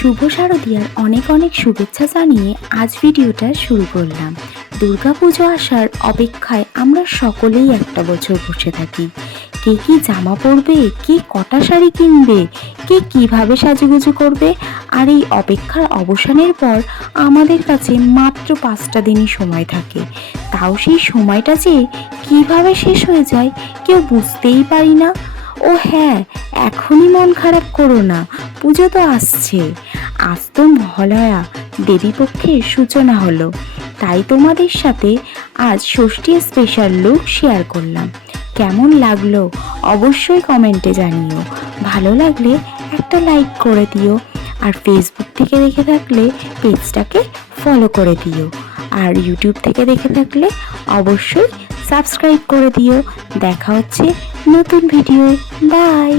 শুভ শারদীয়ার অনেক অনেক শুভেচ্ছা জানিয়ে আজ ভিডিওটা শুরু করলাম। দুর্গাপুজো আসার অপেক্ষায় আমরা সকলেই একটা বছর বসে থাকি। কে কি জামা পরবে, কে কটা শাড়ি কিনবে, কে কিভাবে সাজুগুজু করবে। আর এই অপেক্ষার অবসানের পর আমাদের কাছে মাত্র 5টা দিনই সময় থাকে। তাও সেই সময়টা যে কিভাবে শেষ হয়ে যায় কেউ বুঝতেই পারি না। ও হ্যাঁ, এখনই মন খারাপ করো না, পুজো তো আসছে। আজ তো মহালয়া, দেবীপক্ষের সূচনা হলো, তাই তোমাদের সাথে আজ ষষ্ঠী স্পেশাল লুক শেয়ার করলাম। কেমন লাগলো অবশ্যই কমেন্টে জানিও। ভালো লাগলে একটা লাইক করে দিও, আর ফেসবুক থেকে দেখে থাকলে পেজটাকে ফলো করে দিও, আর ইউটিউব থেকে দেখে থাকলে অবশ্যই সাবস্ক্রাইব করে দিও। দেখা হচ্ছে নতুন ভিডিও। বাই।